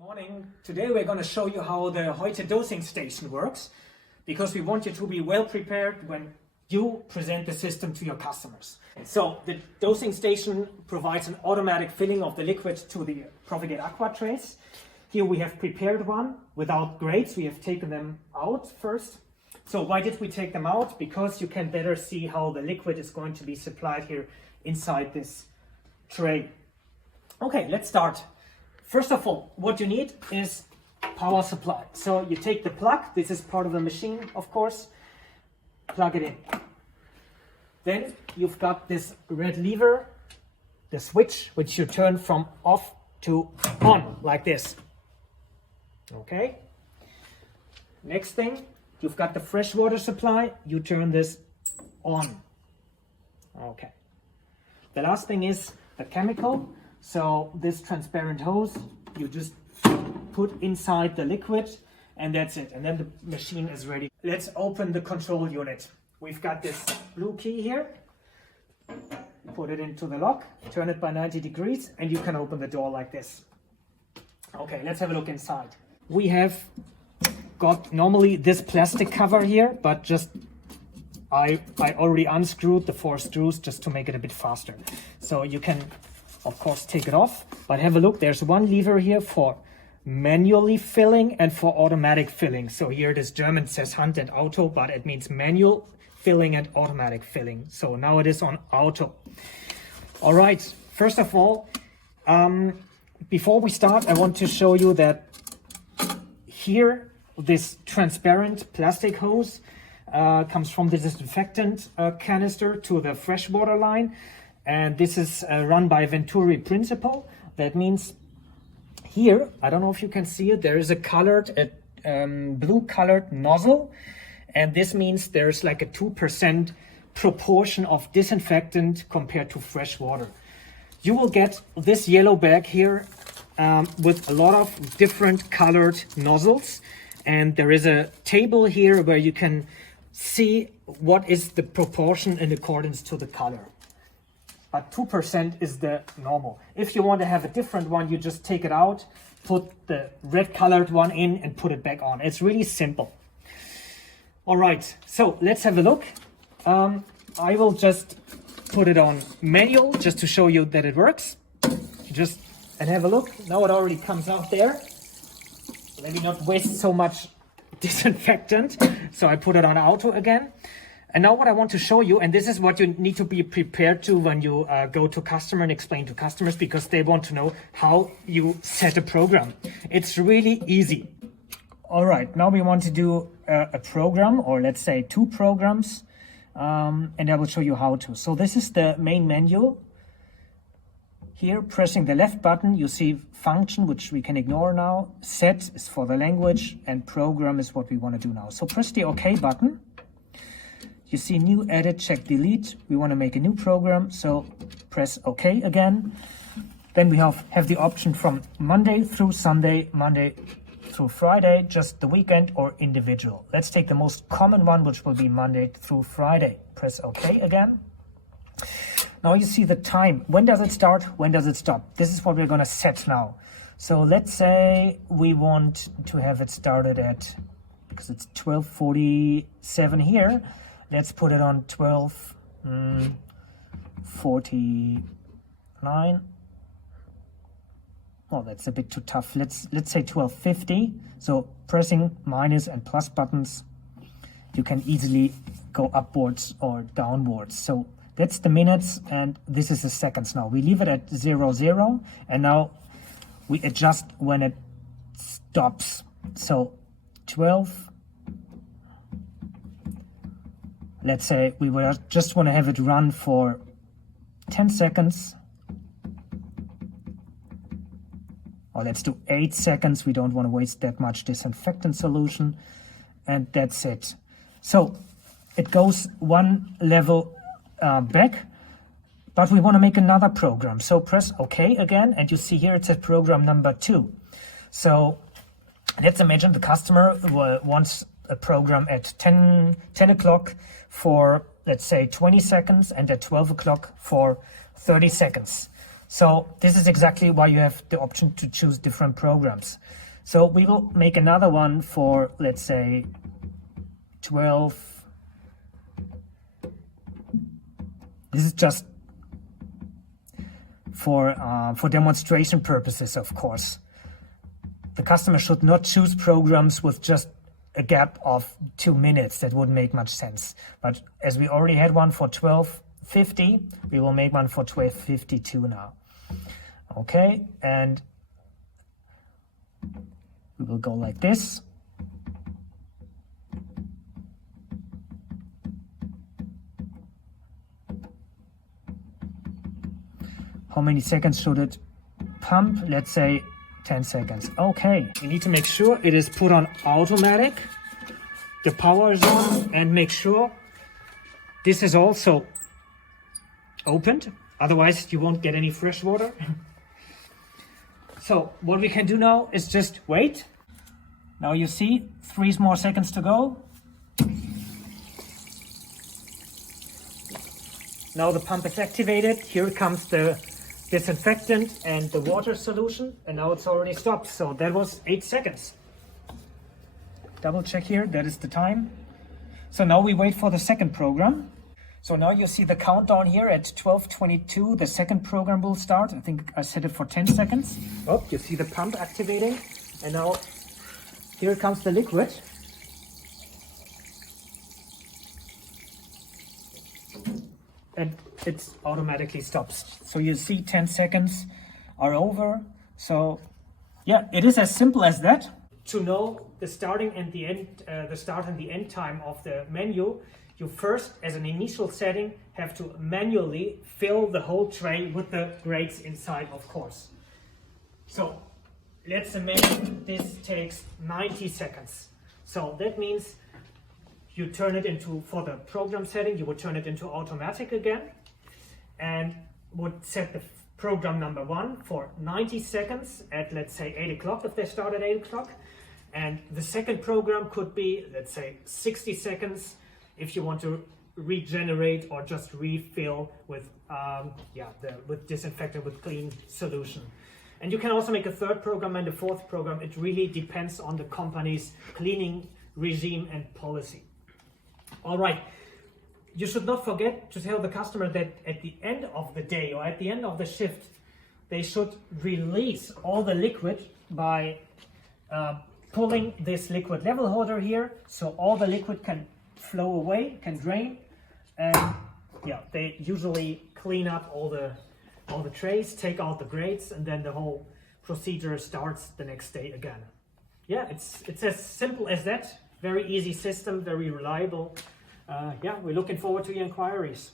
Morning. Today we're going to show you how the ProfilGate Dosing station works, because we want you to be well prepared when you present the system to your customers. So the dosing station provides an automatic filling of the liquid to the ProfilGate Aqua trays. Here we have prepared one without grates. We have taken them out first. So why did we take them out? Because you can better see how the liquid is going to be supplied here inside this tray. Okay, let's start. First of all, what you need is power supply. So you take the plug, this is part of the machine, of course, plug it in. Then you've got this red lever, the switch, which you turn from off to on, like this. Okay. Next thing, you've got the fresh water supply, you turn this on. Okay. The last thing is the chemical. So this transparent hose, you just put inside the liquid and that's it. And then the machine is ready. Let's open the control unit. We've got this blue key here. Put it into the lock, turn it by 90 degrees and you can open the door like this. Okay, let's have a look inside. We have got normally this plastic cover here, but just I already unscrewed the 4 screws just to make it a bit faster. So you can of course take it off, but have a look, there's one lever here for manually filling and for automatic filling. So here this German says Hand and Auto, but it means manual filling and automatic filling. So now it is on auto. All right, first of all, before we start, I want to show you that here this transparent plastic hose comes from the disinfectant canister to the freshwater line. And this is run by Venturi principle. That means here, I don't know if you can see it, there is a colored, blue colored nozzle. And this means there's like a 2% proportion of disinfectant compared to fresh water. You will get this yellow bag here with a lot of different colored nozzles. And there is a table here where you can see what is the proportion in accordance to the color. But 2% is the normal. If you want to have a different one, you just take it out, put the red colored one in and put it back on. It's really simple. All right, so let's have a look. I will just put it on manual just to show you that it works. And have a look. Now it already comes out there. Let me not waste so much disinfectant. So I put it on auto again. And now what I want to show you, and this is what you need to be prepared to when you go to customer and explain to customers, because they want to know how you set a program. It's really easy. All right, now we want to do a program, or let's say 2 programs, and I will show you how to. So this is the main menu. Here, pressing the left button, you see function, which we can ignore now. Set is for the language, and program is what we want to do now. So press the OK button. You see new, edit, check, delete. We want to make a new program, so press OK again. Then we have the option from Monday through Sunday, Monday through Friday, just the weekend or individual. Let's take the most common one, which will be Monday through Friday. Press OK again. Now you see the time. When does it start? When does it stop? This is what we're going to set now. So let's say we want to have it started at, because it's 12:47 here, let's put it on 12:49. Oh, that's a bit too tough. Let's say 12:50. So pressing minus and plus buttons, you can easily go upwards or downwards. So that's the minutes, and this is the seconds now. We leave it at 00, and now we adjust when it stops. So 12. Let's say we will just want to have it run for 10 seconds. Or let's do 8 seconds. We don't want to waste that much disinfectant solution. And that's it. So it goes one level back, but we want to make another program. So press OK again. And you see here it says program number 2. So let's imagine the customer wants a program at 10 o'clock for, let's say, 20 seconds and at 12 o'clock for 30 seconds. So this is exactly why you have the option to choose different programs. So we will make another one for, let's say, 12. This is just for demonstration purposes, of course. The customer should not choose programs with just a gap of 2 minutes. That wouldn't make much sense. But as we already had one for 12:50, we will make one for 12:52 now. Okay, and we will go like this. How many seconds should it pump? Let's say 10 seconds. Okay, you need to make sure it is put on automatic, the power is on, and make sure this is also opened, otherwise you won't get any fresh water. So what we can do now is just wait. Now you see 3 more seconds to go. Now the pump is activated. Here comes the disinfectant and the water solution, and now it's already stopped. So that was 8 seconds. Double check here, that is the time. So now we wait for the second program. So now you see the countdown here at 12:22. The second program will start. I think I set it for 10 seconds. Oh, you see the pump activating. And now here comes the liquid. And it automatically stops. So you see 10 seconds are over. So yeah, it is as simple as that. To know the starting and the end, the start and the end time of the menu, you first, as an initial setting, have to manually fill the whole tray with the grades inside, of course. So let's imagine this takes 90 seconds. So that means you turn it into, for the program setting, you would turn it into automatic again and would set the program number 1 for 90 seconds at, let's say, 8 o'clock if they start at 8 o'clock. And the second program could be, let's say, 60 seconds if you want to regenerate or just refill with with disinfectant, with clean solution. And you can also make a third program and a fourth program. It really depends on the company's cleaning regime and policy. All right, you should not forget to tell the customer that at the end of the day or at the end of the shift, they should release all the liquid by pulling this liquid level holder here, so all the liquid can flow away, can drain, and yeah, they usually clean up all the trays, take out the grates, and then the whole procedure starts the next day again. Yeah, it's as simple as that. Very easy system, very reliable. Yeah, we're looking forward to your inquiries.